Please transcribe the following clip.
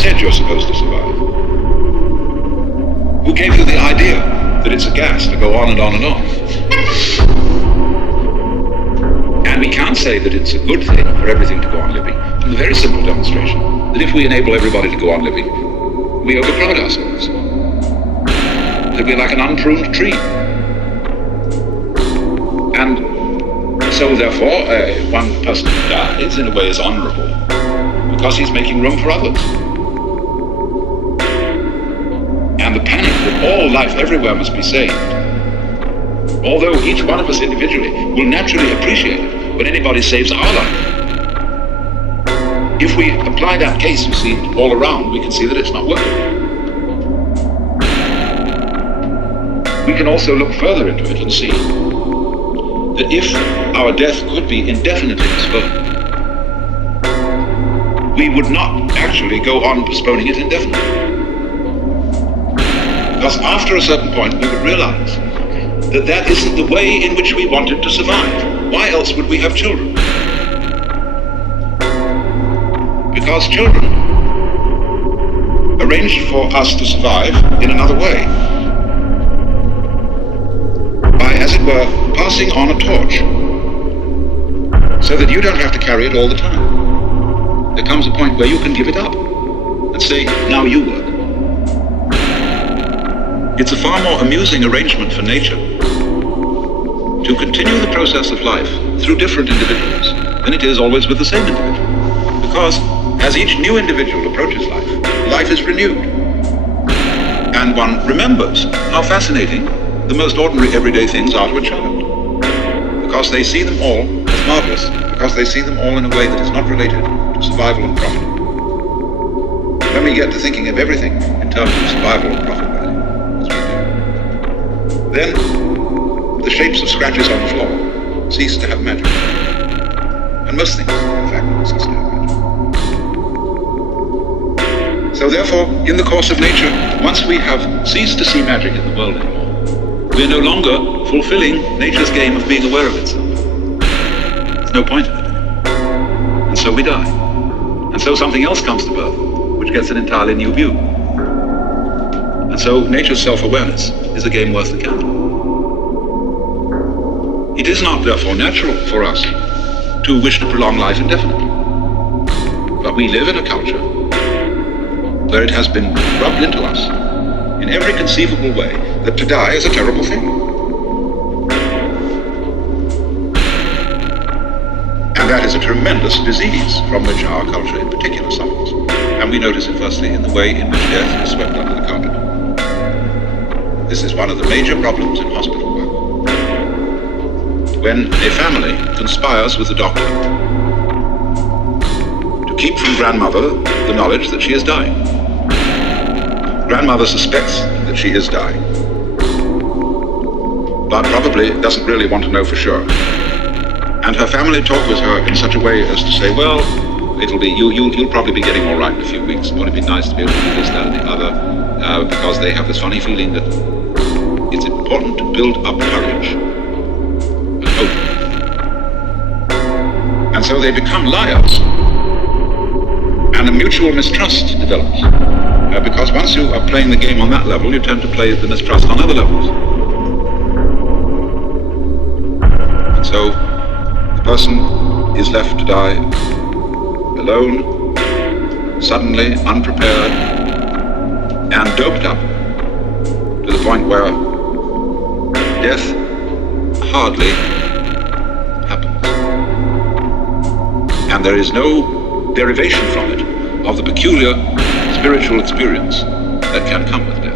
said you're supposed to survive? Who gave you the idea that it's a gas to go on and on and on? And we can't say that it's a good thing for everything to go on living from the very simple demonstration that if we enable everybody to go on living, we overcrowd ourselves. That we're like an unpruned tree. And so therefore, one person who dies in a way is honorable because he's making room for others. And the panic that all life everywhere must be saved, although each one of us individually will naturally appreciate it when anybody saves our life. If we apply that case, you see, all around, we can see that it's not working. We can also look further into it and see that if our death could be indefinitely postponed, we would not actually go on postponing it indefinitely. Because after a certain point, we would realize that that isn't the way in which we wanted to survive. Why else would we have children? Because children arranged for us to survive in another way. By, as it were, passing on a torch, so that you don't have to carry it all the time. There comes a point where you can give it up and say, now you work. It's a far more amusing arrangement for nature to continue the process of life through different individuals than it is always with the same individual. Because as each new individual approaches life, life is renewed. And one remembers how fascinating the most ordinary everyday things are to a child. Because they see them all as marvelous, because they see them all in a way that is not related to survival and profit. When we get to thinking of everything in terms of survival and profit value, as we do, then the shapes of scratches on the floor cease to have magic. And most things, in fact, cease to have magic. So therefore, in the course of nature, once we have ceased to see magic in the world anymore, we are no longer fulfilling nature's game of being aware of itself. There's no point in it. And so we die. And so something else comes to birth, which gets an entirely new view. And so nature's self-awareness is a game worth the candle. It is not, therefore, natural for us to wish to prolong life indefinitely. But we live in a culture where it has been rubbed into us in every conceivable way that to die is a terrible thing. And that is a tremendous disease from which our culture in particular suffers. And we notice it firstly in the way in which death is swept under the carpet. This is one of the major problems in hospital work. When a family conspires with the doctor to keep from grandmother the knowledge that she is dying. Grandmother suspects that she is dying, but probably doesn't really want to know for sure. And her family talk with her in such a way as to say, well, it'll be you'll probably be getting all right in a few weeks. Won't it be nice to be able to do this, that, and the other? Because they have this funny feeling that it's important to build up courage and hope. And so they become liars, and a mutual mistrust develops. Because once you are playing the game on that level, you tend to play the mistrust on other levels. And so the person is left to die alone, suddenly, unprepared, and doped up to the point where death hardly happens. And there is no derivation from it of the peculiar spiritual experience that can come with death.